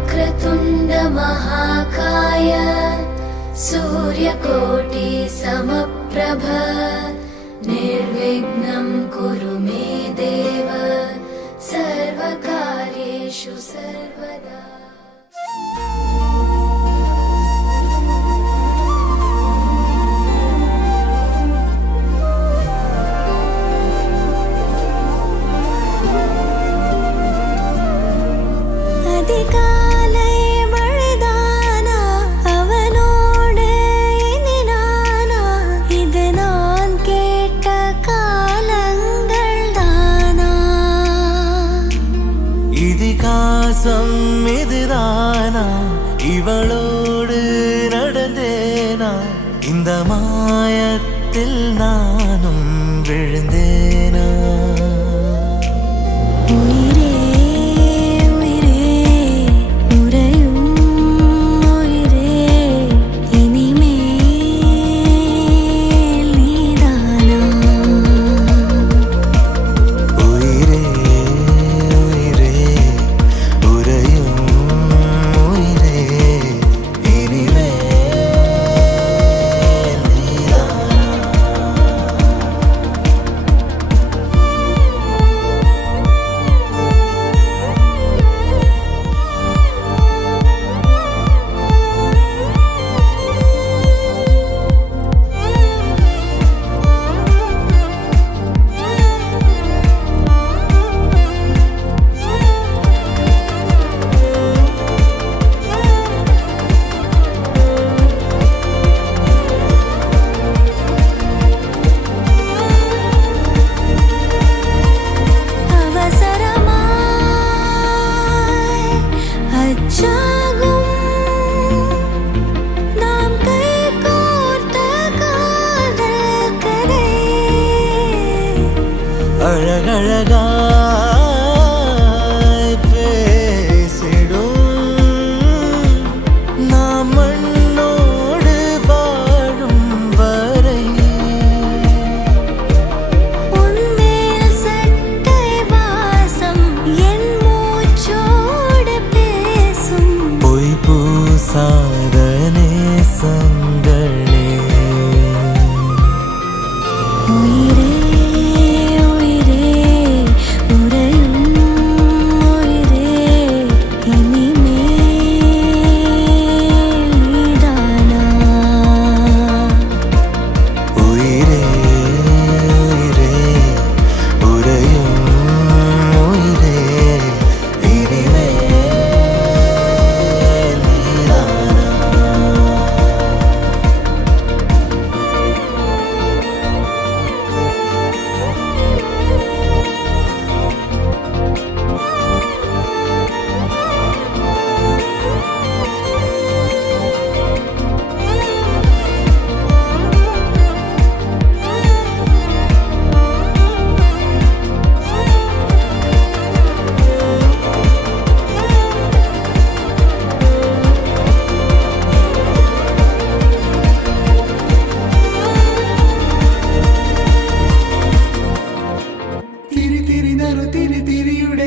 वक्रतुण्ड महाकाय सूर्यकोटि समप्रभ निर्विघ्नं कुरु मे देव सर्वकार्येषु सर्वदा। இதுதானா இவளோடு நடந்தேனா இந்த மாயத்தில் நானும் விழுந்தேனா அழகழகாய் பேசிடும் நாம் மண்ணோடு வாழும் வரை உன்மேல் சட்டை வாசம் என் மூச்சோடு பேசும் பொய் பூசாத நேசங்களே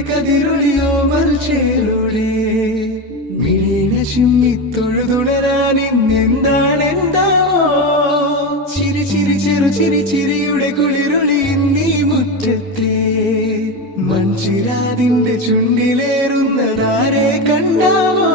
കതിരൊളിയോ മൽച്ചേലുടെ മിഴീന ചിമ്മി തൊഴുതുണരാൻ ഇന്നെന്താണെന്താവോ ചിരി ചിരി ചെറു ചിരി ചിരിയുടെ കുളിരൊളി നീ മുറ്റത്തെ മൺചിരാതിന്റെ ചുണ്ടിലേറുന്നതാരെ കണ്ടാവോ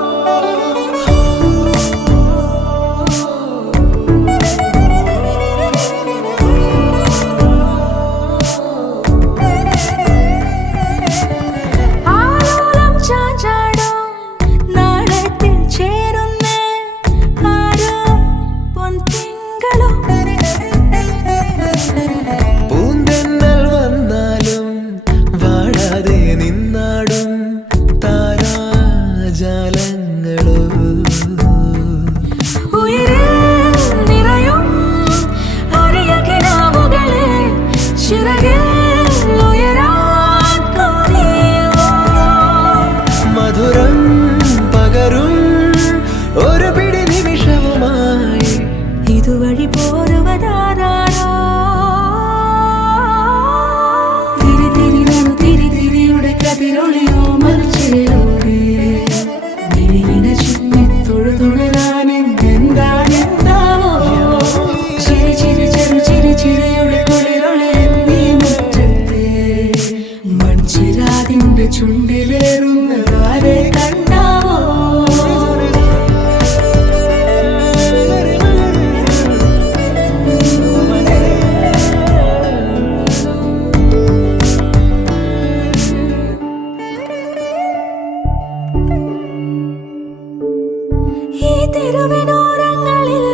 തെരുവിനോരങ്ങളിൽ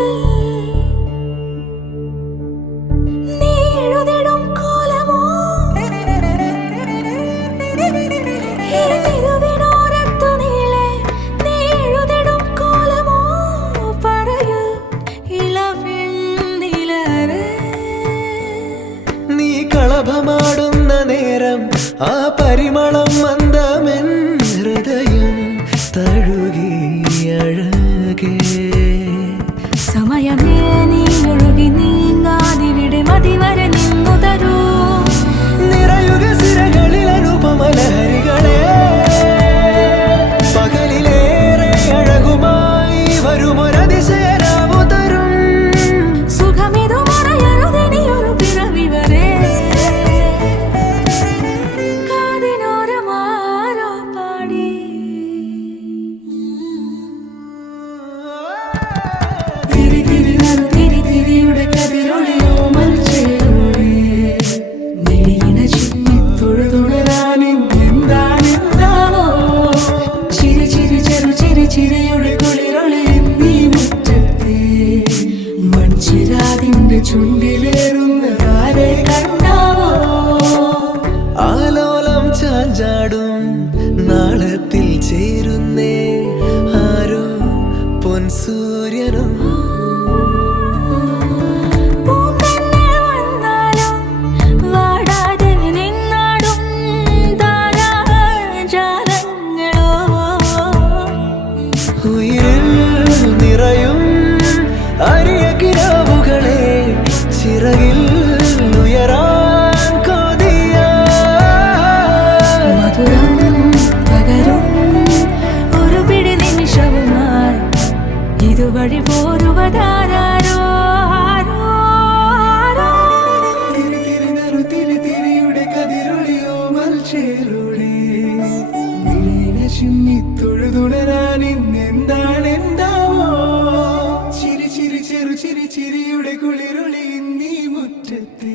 നീ എഴുതിടും കോലമോ ഈ തെരുവിനോരത്തു നീളെ നീ എഴുതിടും കോലമോ പറയൂ ഇളവെണ്ണിലവേ നീ കളഭമാടുന്ന നേരം ആ പരിമളം മന്ദമെൻ ഹൃദയം തഴുകി അഴകേ സമയമേ നീ ഒഴുകി നീങ്ങാതിവിടെ മതിവരെ നിന്നു തരൂ നിറയുക സിരകളിൽ അനുപമലഹരികളെ പകലിലേറെ അഴകുമായി വരുമൊരതിശയരാവു തരും സുഖമിതു മറയരുതെനിയൊരു പിറവി വരെ കാതിനോരമാരോ പാടി തിരി തിരി നറു തിരി തിരിയുടെ കതിരൊളിയോ മൽച്ചേരുളേ മിഴിയിണ ചിമ്മി തൊഴുതുണരാനിന്നെന്താണെന്താവോ ചിരി ചിരി ചെറു ചിരി ചിരിയുടെ കുളിരൊളി നീ മുറ്റത്തെ മൺചിരാതിന്റെ ചുണ്ടിലേറുന്നതാരെ കണ്ടാവോ ആലോലം ചാഞ്ചാടും നാളത്തിൽ ചേരുന്നേ ആരോ പൊൻസൂര്യനും പൂന്തന്നെ വന്നാലും വാടാതെ നിന്നാടും താരാജാലങ്ങളോ ഉയിരിൽ നിറയും അരിയ കിനാവുകളെ ചിറകിൽ ഉയരാൻ കൊതിയ മധുരം പകരും ഒരു പിടി നിമിഷവുമായി ഇതുവഴി പോരുവതാരോ തിരി തിരി നറു തിരി തിരിയുടെ കതിരൊളിയോ മൽച്ചേരുളേ മിഴിയിണ ചിമ്മി തൊഴുതുണരാനിന്നെന്താണെന്താവോ ചിരി ചിരി ചെറു ചിരി ചിരിയുടെ കുളിരൊളി നീ മുറ്റത്തെ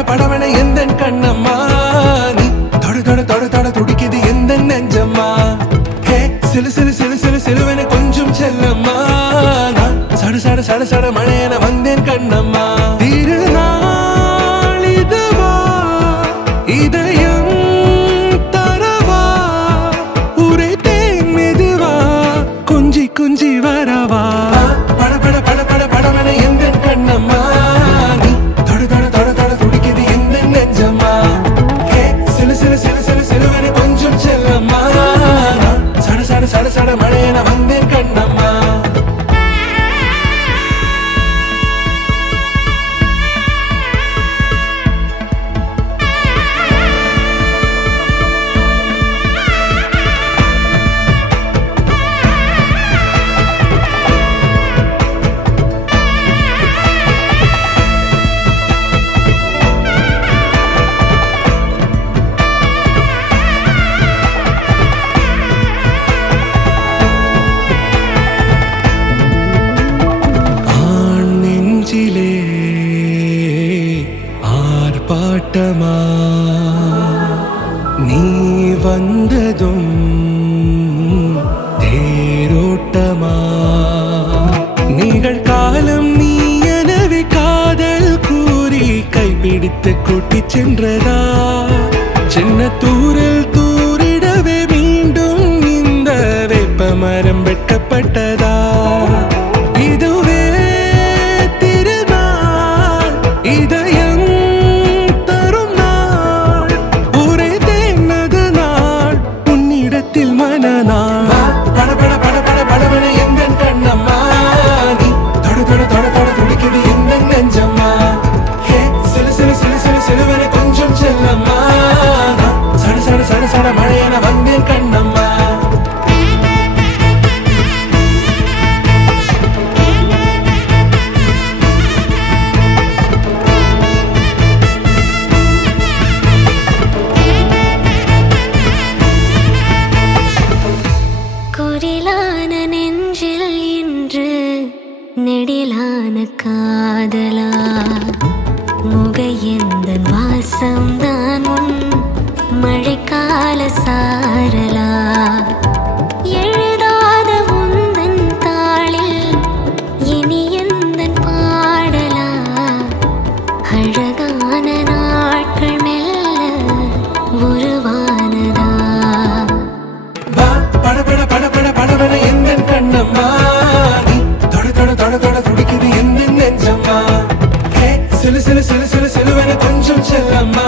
படபட எந்தன் கண்ணம்மா நீ தொட தொட தொட தொட துடிக்குது எந்தன் நெஞ்சம்மா ஹே சிலு சிலு சிலு சிலு சிலுவென கொஞ்சம் செல்லம்மா நான் சட சட சட சட மழையென வந்தேன் கண்ணம்மா திருநாள் இதுவா இதயம் தரவா உரைத்தேன் மெதுவா கொஞ்சி கொஞ்சி வரவா படபட படபட படவென எந்தன் கண்ணம்மா நீ தொட தொட தொட தொட துடிக்குது எந்தன் நெஞ்சம்மா ஹே சிலு சிலு சிலு சிலு சிலுவென கொஞ்சம் செல்லம்மா நான் சட சட சட சட மழையென வந்தேன் கண்ணம்மா ஆர்ப்பாட்டமா நீ வந்ததும் தேரோட்டமா நிகழ்காலம் நீ எனவே காதல் கூறி கைப்பிடித்து கூட்டிச் சென்றதா சின்ன தூரில் தூரிடவே மீண்டும் இந்த வேப்பமரம் வெட்க கல்யாண நாள் பட பட பட பட படவன எந்த கண்ணம்மா நீ தொட தொட தொட தொட துடிக்குது எந்த நெஞ்சம்மா ஹே சிலு சிலு சிலு சிலு சிலுவன கொஞ்சம் செல்லம்மா சட சட சட சட மழையன வந்தேன் கண்ணம்மா குரிலான நெஞ்சில் இன்று நெடிலான காதலா முகையெந்தன் வாசம்தான் உன் மழைக்கால சாரலா எழுதாத உந்தன் தாளில் இனி எந்தன் பாடலா அழகான நாட்கள் மெல்ல உருவானதா பட பட பட பட படவன எந்த கண்ணம்மா நீ தொட தொட தொட தொட துடிக்குது எந்த நெஞ்சம்மா ஹே சிலு சிலு சிலு சிலு சிலுவன கொஞ்சம் செல்லம்மா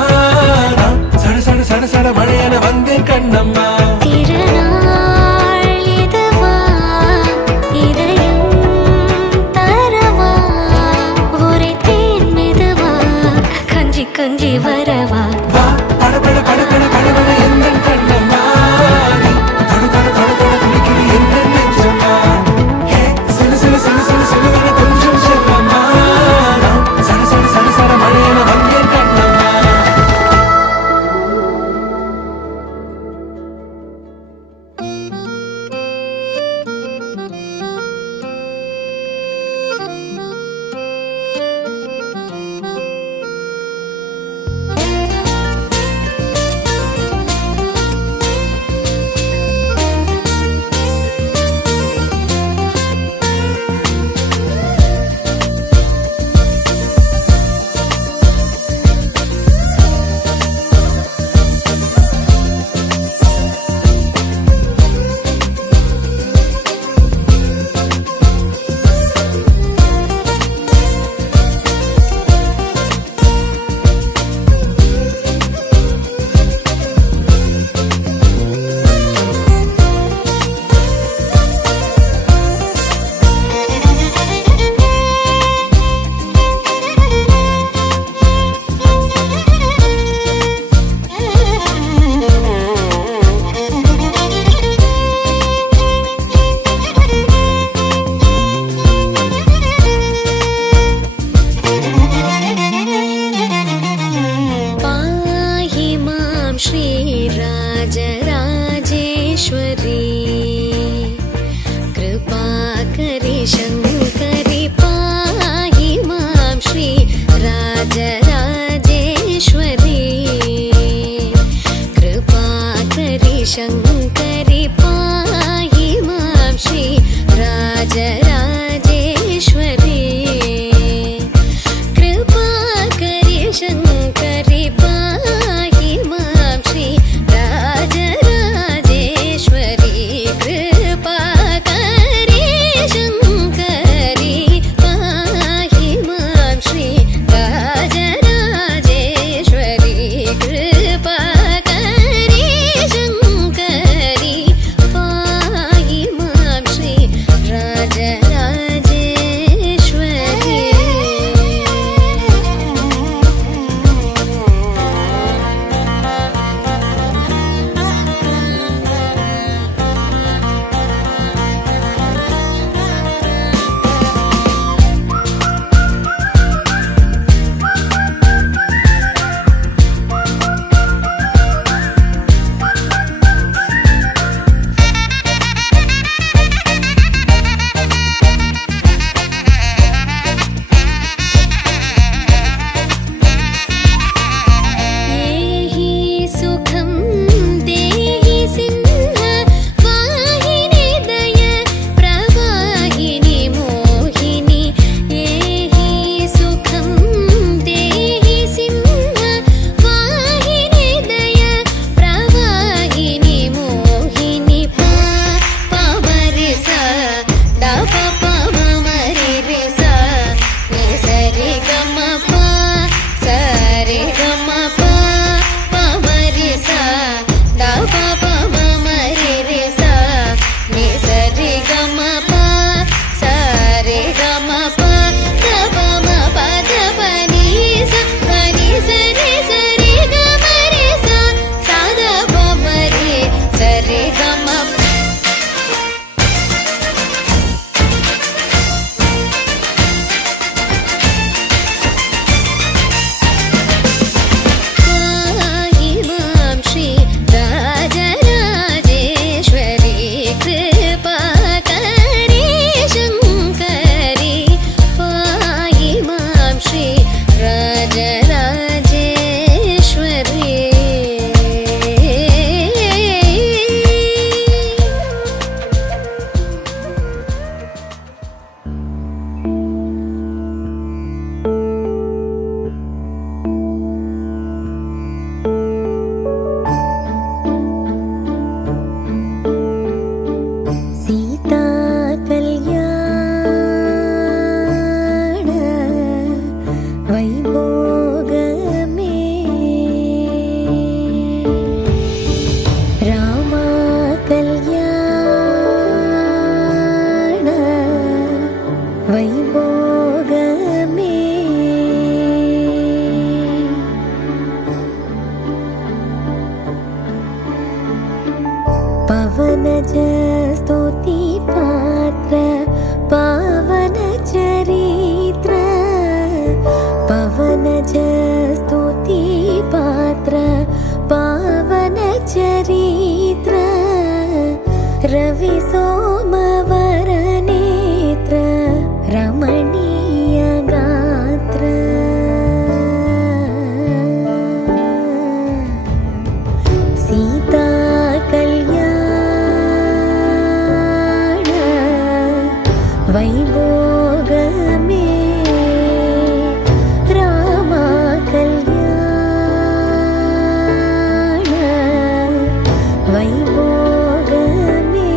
சட சட சட சட மழையன வந்தேன் கண்ணம்மா திருநாள் இதுவா இதயம் தரவா ஒரே தேன் மெதுவா கஞ்சி கஞ்சி வரவா பட பட பட பட படவன எந்த கண்ணம்மா நீ தொட தொட தொட தொட துடிக்குது எந்த நெஞ்சம்மா ஹே சிலு சிலு சிலு சிலு சிலுவன கொஞ்சம் செல்லம்மா சட சட சட சட மழையன வந்தேன் கண்ணம்மா पाहि मां श्रीराजराजेश्वरी कृपाकरि शङ्करि पाहि मां श्रीराजराजेश्वरी कृपाकरि शङ्करि पाहि मां श्रीराजराजेश्वरी कृपाकरि शङ्करि पाहि मां श्रीराजराजेश्वरी कृपाकरि शङ्करि पाहि मां श्रीराजराजेश्वरी कृपाकरि शङ्करि पाहि मां श्रीराजराजेश्वरी कृपाकरी शङ्करी पाहि मां श्री राजराजेश्वरी सीता कल्याण वैभोगमे रामा कल्याण वैभोगमे पवनज स्तुति पात्र पावन चरित्र पवनज स्तुति पात्र पावन चरित्र रवि सोमवर नेत्र रमणीय गात्र सीता कल्याण वैभोगमे रामा कल्याण वैभोगमे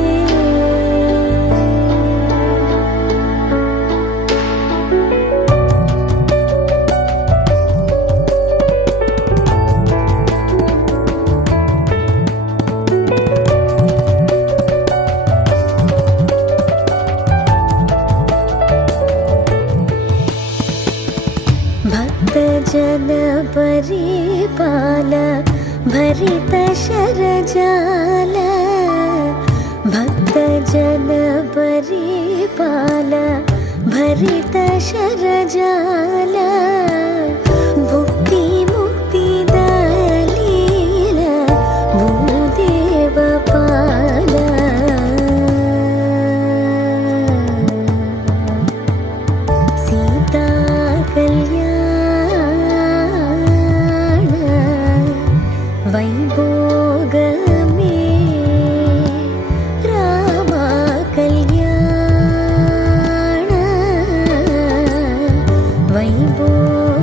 भक्तजन परिपाल भरित शरजाल भक्तजन परिपाल भरित शरजाल भुक्ति मुक्ति दलील भूदेव पाल सीता कल्याण वैभोगमे रामा कल्याण वैभोगमे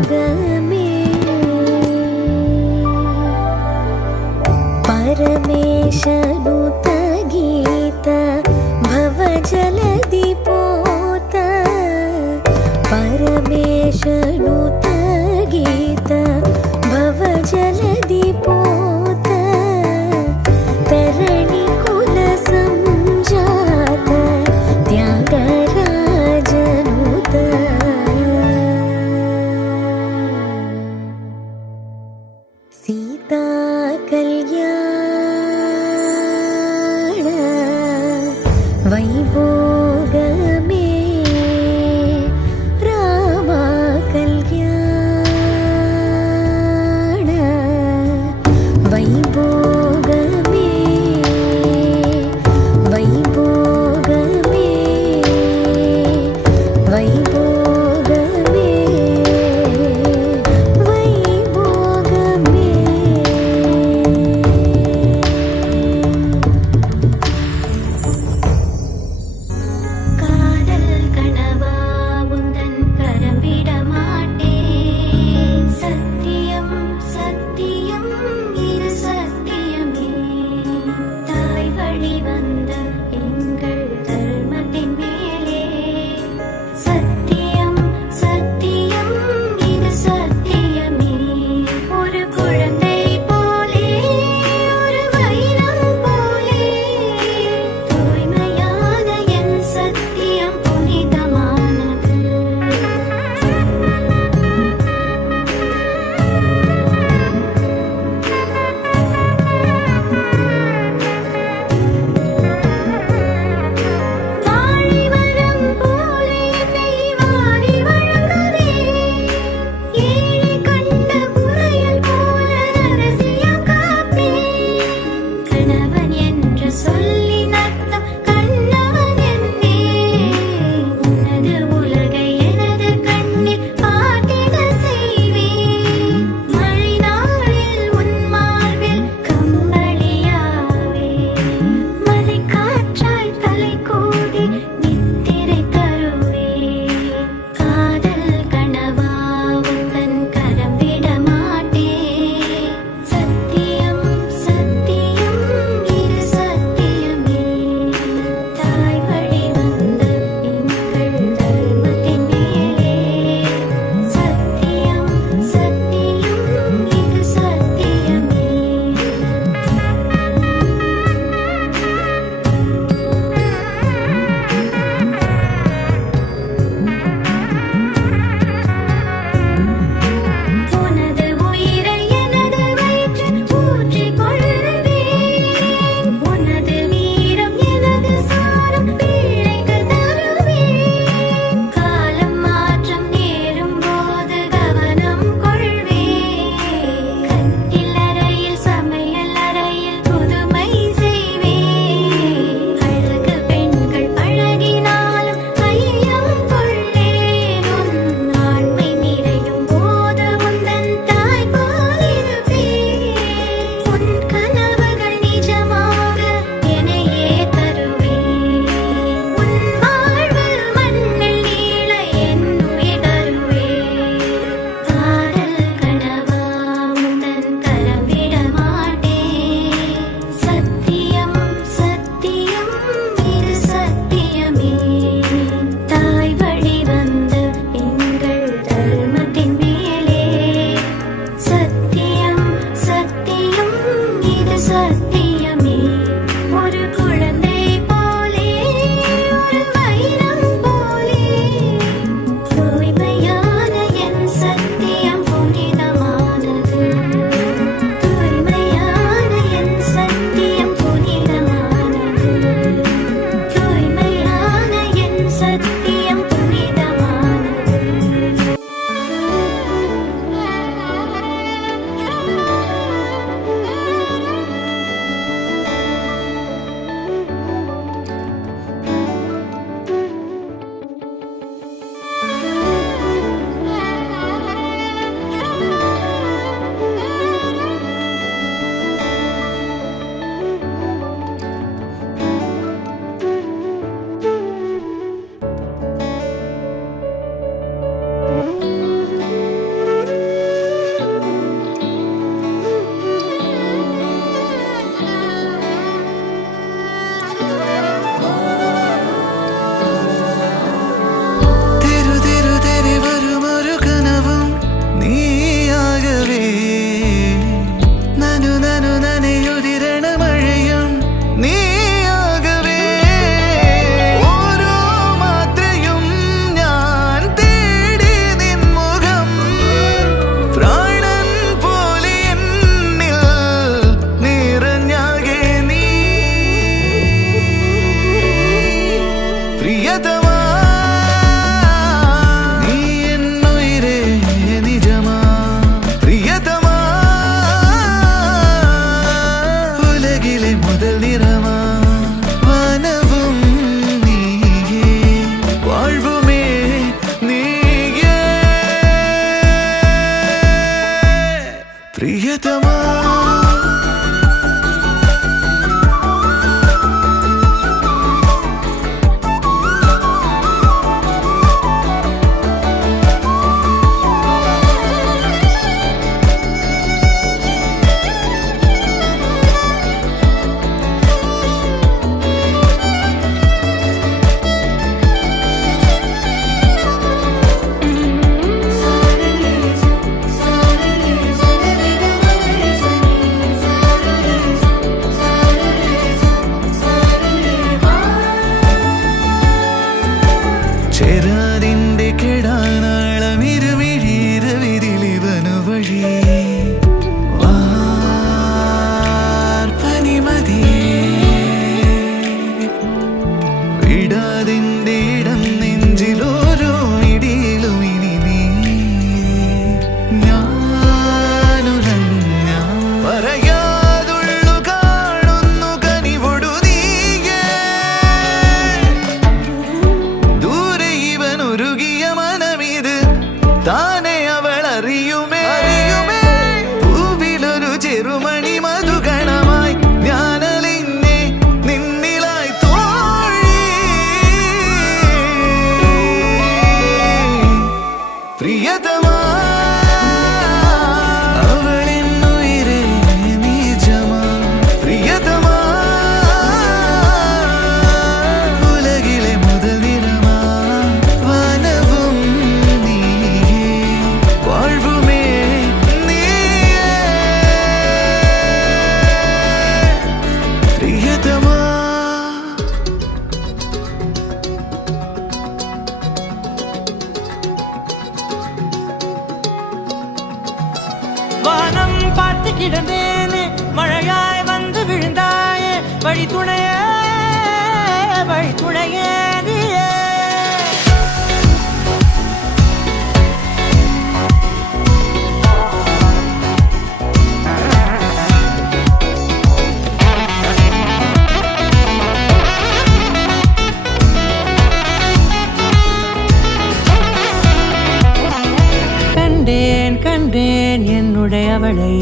என்னுடையவளை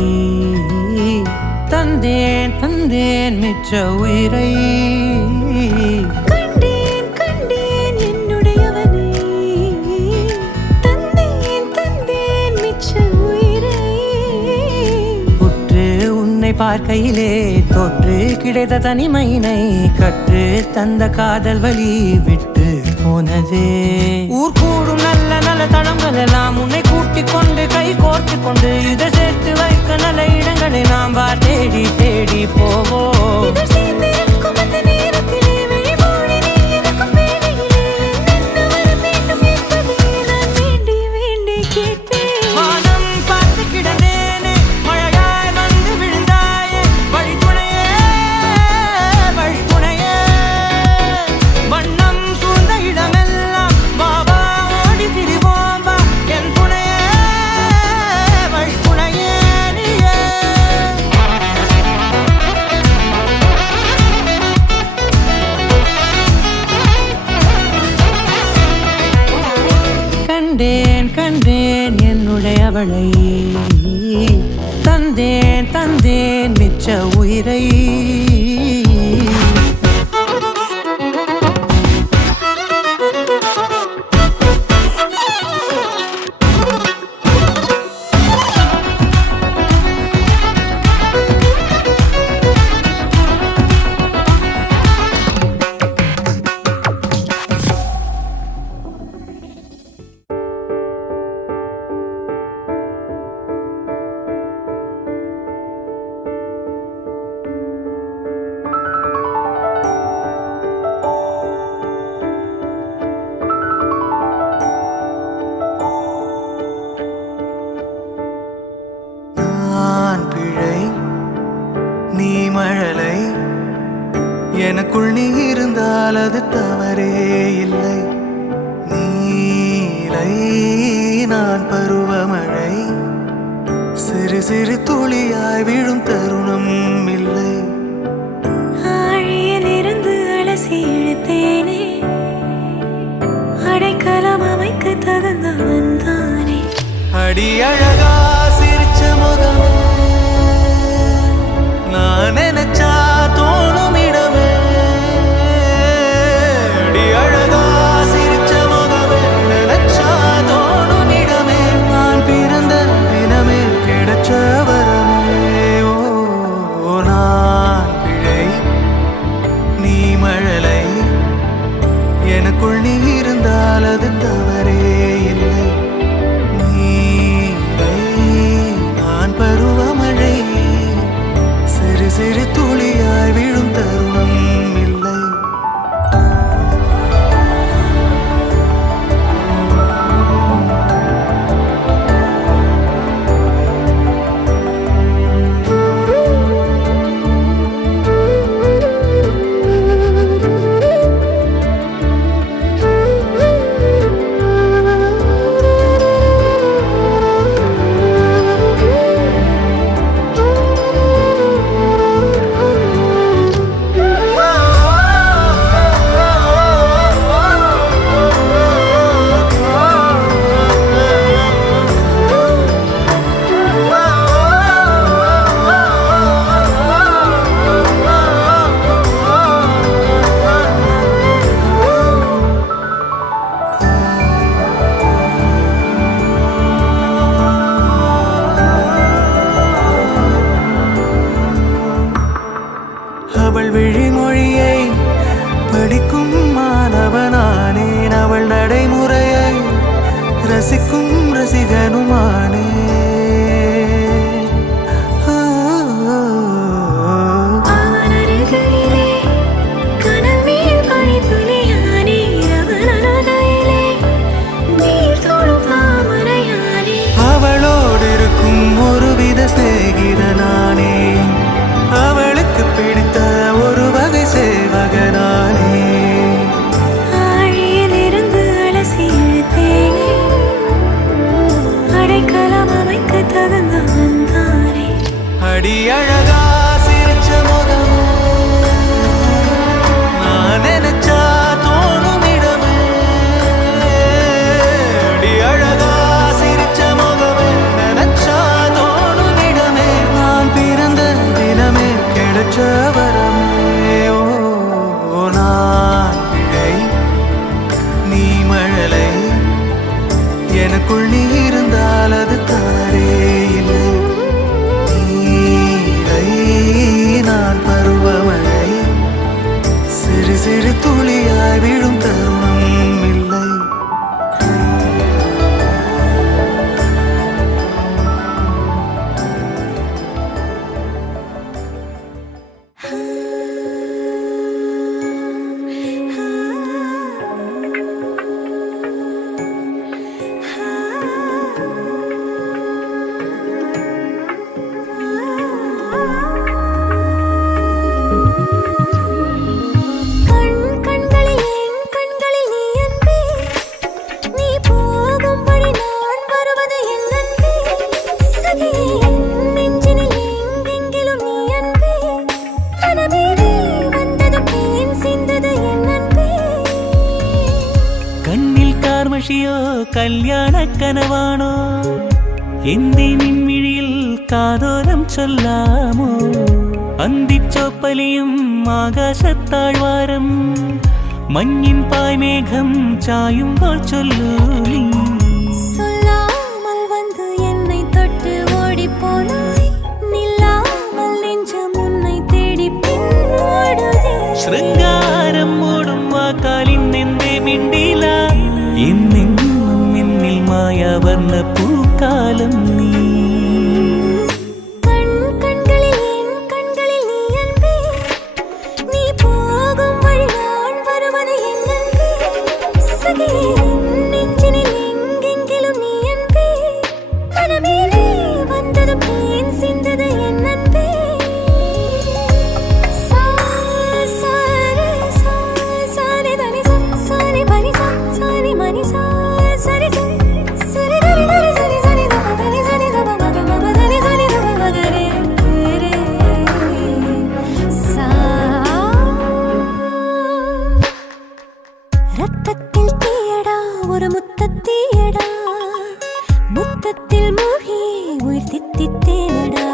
தந்தேன் தந்தேன் மிச்ச உயிரை கண்டேன் கண்டேன் என்னுடையவனை தந்தேன் தந்தேன் மிச்ச உயிரை உற்று உன்னை பார்க்கையிலே தொற்று கிடைத்த தனிமையினை கற்று தந்த காதல் வழி விட்டு போனதே ஊர் கூடும் நல்ல நல்ல தளங்கள் எல்லாம் உன்னை கூட்டிக் கொண்டு கை கோர்த்து கொண்டு இதை சேர்த்து வைக்க நல்ல இடங்களை நாம் வா தேடி தேடி போவோம் இதழ் சேர்ந்திருக்கும் அந்த நேரத்திலே விழிமூடி நீ இருக்கும் வேளையிலே என்னென்ன வர வேண்டும் என்பதை நான் வேண்டி வேண்டி கேட்பேன் வானம் பார்த்து கிடந்தேனே மழையாய் வந்து விழுந்தாயே வழித்துணையே வழித்துணையே வண்ணம் சூழ்ந்த இடமெல்லாம் பாபா ஓடி திரிவோம் வா என் துணையே வழித்துணையே நீயே கண்டேன் கண்டேன் என்னுடையவளை தந்தேன் தந்தேன் மிச்ச உயிரை நான் பிழை நீ மழலை எனக்குள் நீ இருந்தால் அது தவறே இல்லை நீலை நான் பருவமழை சிறு சிறு துளியாய் விழும் தருணம் இல்லை ஆழியில் இருந்து அலசி இழுத்தேனே அடைக்கலம் அமைக்க தகுந்தவன் தானே அடி அழகா சிரிச்ச முகமே நான் நினைச்சா தோணும் இடமே அடி அழகா சிரிச்ச முகமே நினைச்சா தோணும் இடமே நான் பிறந்த தினமே கிடைச்ச வரமே ஓ நான் பிழை நீ மழலை எனக்குள் நீ இருந்தால் அது தவறே இல்லை நீரை நான் பருவமழை சிறு சிறு துளியாய் விழும் தருணம் இல்லை அவள் விழிமொழியை படிக்கும் மாணவனானேன் அவள் நடைமுறையை ரசிக்கும் ரசிகனுமானே அவன் அருகிலே கனல் மேல் பனித்துளியானே அவன் அனதையிலே நீர் தொடும் தாமரையானே அவளோடு இருக்கும் ஒருவித சிநேகிதனானே அவளுக்கு பிடித்த ஒரு வகை சேவகனானே ஆழியில் இருந்து அலசி இழுத்தேனே துளியாய் விழும் தருணம் இல்லை. கண்களில் என் கண்களில் நீ அன்பே, நீ போகும் வழி நான் வருவது என் அன்பே. சகியே என் நெஞ்சினில் எங்கெங்கிலும் நீ அன்பே, கனவே நீ வந்ததும் ஏன் சிந்தது என் அன்பே. கண்ணில் கார்மஷியோ கல்யாண கனவானோ, எந்தை நின்மிழியில் காதோரம் சொல்லாமோ, அந்திச்சோப்பலியும் ஆகாசத்தாழ்வாரம், மഞ്ഞിன் பாய்மேகம் சாயும் போல் சொல்லு நீ. சொல்லாமல் வந்து என்னை தொட்டு ஓடி போனாய், நில்லாமல் நெஞ்சம் உன்னை தேடி பின்னோடுதே. ശൃംഗാരം മൂടും വാക്കാലിൻ എന്തേ മിണ്ടില, എന്നെന്നും എന്നിൽ മായാവർണ്ണ പൂക്കാലം നീ. கண்களில் என் கண்களில் நீ அன்பே, நீ போகும் வழி நான் வருவது என் அன்பே. சகியே என் நெஞ்சினில் எங்கெங்கிலும் நீ அன்பே, கனவே நீ வந்ததும் ஏன் சிந்தது என் அன்பே. சா சாரே சா சாரே தனி சா சாரே பனி சா சாரே மனி சா சரி சரி சரி தரி தரி சரி சரி தப தனி சரி தப மக மக தனி சரி தப மக ரே ரே சா. ரத்தத்தில் தீயடா ஒரு முத்தத்தீயடா, முத்தத்தில் மூழ்கி உயிர் தித்தித்தேனடா.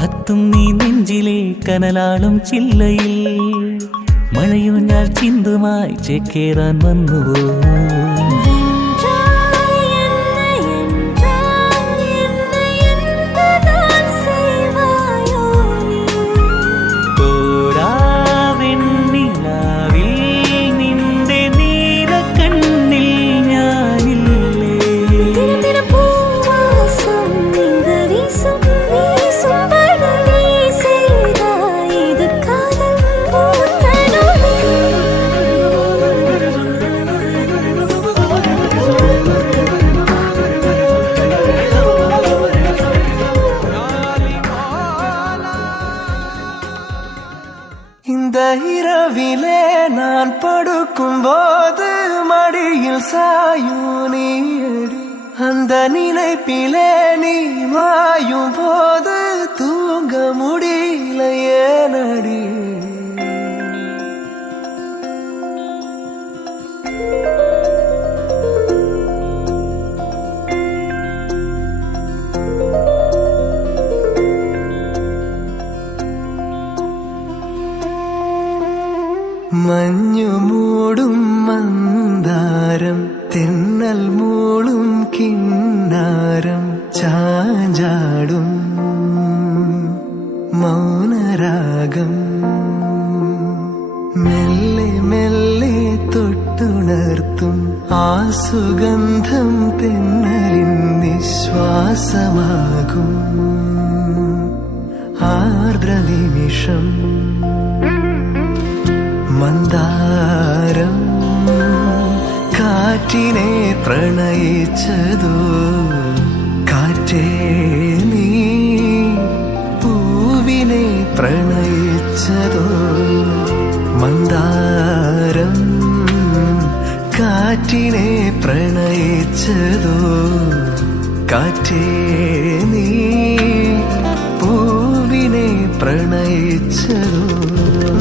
കത്തും നീ നെഞ്ചിലെ കനലാളും ചില്ലയിൽ, മഴയൂഞ്ഞാൽ ചിന്തുമായി ചേക്കേറാൻ വന്നുവോ. என்றாய் என்னை என்றுதான் செய்வாயோ நீ. തോരാവെണ്ണിലാവിൽ നിന്റെ നീലക്കണ്ണിൽ ഞാനില്ലേ. தினம் தினம் பூவாசம் இங்கு வீசும் வீசும் பகல் நீ செய்தாய் இது காதல் பூத்தனுமே. இந்த இரவிலே நான் படுக்கும் போது மடியில் சாயும் நீயடி, அந்த நினைப்பிலே நீ மாயும் போது தூங்க முடியல ஏனடி. മഞ്ഞു മൂടും മന്ദാരം, തെന്നൽ മൂളും കിന്നാരം, ചാഞ്ചാടും മൗനരാഗം, മെല്ലെ മെല്ലെ തൊട്ടുണർത്തും ആ സുഗന്ധം തെന്നലിൻ നിശ്വാസമാകും ആർദ്രനിമിഷം. മന്ദാരം കാറ്റിനെ പ്രണയിച്ചതോ, കാറ്റേ നീ പൂവിനെ പ്രണയിച്ചതോ. മന്ദാരം കാറ്റിനെ പ്രണയിച്ചതോ, കാറ്റേ നീ പൂവിനെ പ്രണയിച്ചതോ.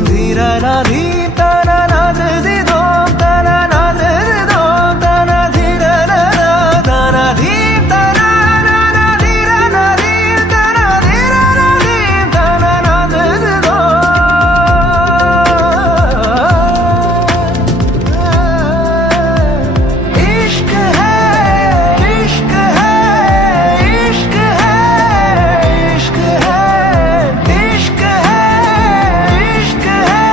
ധീരനാധീ തനനാധൃതിദോ തനനാധൃതിദോ തനധീരനന തനധീ തനനനധീരനധീ തനധീരനധീ തനനാധൃതിദോ. इश्क है इश्क है इश्क है इश्क है इश्क है इश्क है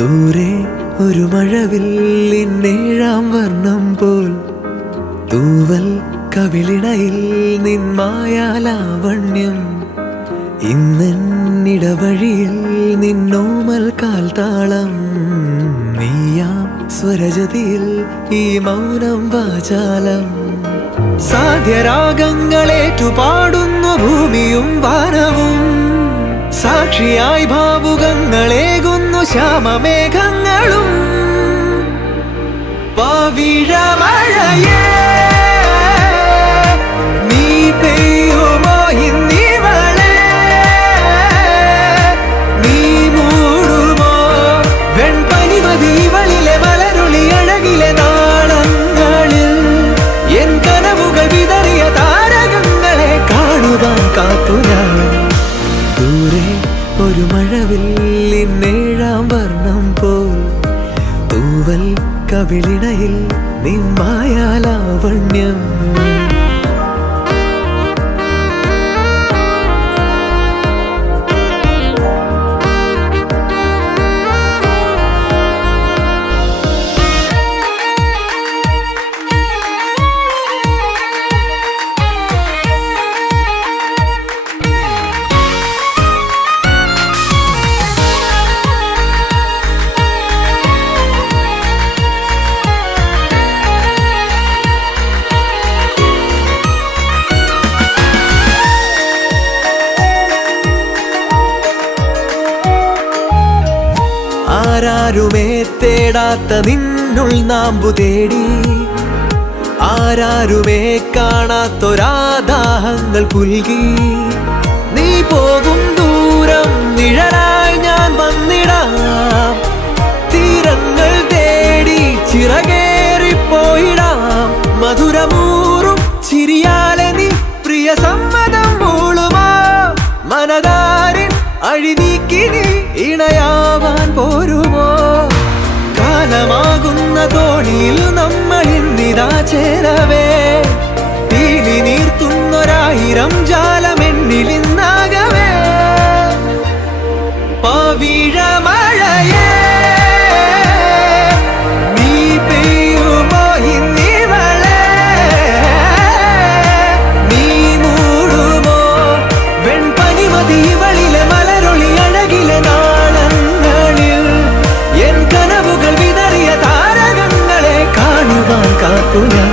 ദൂരെ ഒരു മഴവില്ലിന്നേഴാം വർണ്ണം പോൽ തൂവൽ കവിളിണയിൽ നിന്മായാലാവണ്യം ഇന്നിടവഴിയിൽ നിന്നോമൽ കാൽത്താളം നീയാം സ്വരജതിയിൽ ഈ മൗനം വാചാലം സാധ്യരാഗങ്ങളേറ്റുപാടുന്നു ഭൂമിയും വാനവും സാക്ഷിയായി ഭാവുകങ്ങളേകുന്നു ശ്യാമമേഘങ്ങളും പവിഴമഴയേ നീ പെയ്യുമോ ഇന്നിവളെ നീ മൂടുമോ വെൺപനിമതിവളിലെ മലരുളി അഴകിലെ നാളങ്ങളിൽ എൻ കനവുകൾ വിതറിയ താരകങ്ങളെ കാണുവാൻ കാത്തു ഞാൻ ദൂരെ ഒരു മഴവില്ലിന്നേഴാം വർണ്ണം പോൽ തൂവൽ കവിളിണയിൽ നിന്മായാലാവണ്യം ആരാരുമേ തേടാത്ത നിന്നുൾ നാമ്പു തേടി ആരാരുമേ കാണാത്തൊരാദാഹങ്ങൾ പുൽകി നീ പോകും ദൂരം നിഴലായി ഞാൻ വന്നിടാം തീരങ്ങൾ തേടി ചിറകേറിപ്പോയിടാം മധുരമൂറും ചിരിയാലെ നീ പ്രിയ സമ്മതം മൂളുമാ മനതാരിൻ അഴിനീക്കി നീ ഇണയാവാൻ പോരുമോ കാലമാകുന്ന തോണിയിൽ നമ്മൾ ഇന്നിതാ ചേരവേ പീലി നീർത്തുന്നൊരായിരം ജാലമെന്നിലിന്നാകവേ പവിഴമഴയേ നീ പെയ്യുമോ ഇന്നിവളെ നീ മൂടുമോ വെൺപനിമതിവളിലെ മലരൊളി അഴകിലെ നാളങ്ങളിൽ എൻ കനവുകൾ വിതറിയ താരകങ്ങളെ കാണുവാൻ കാത്തു ഞാൻ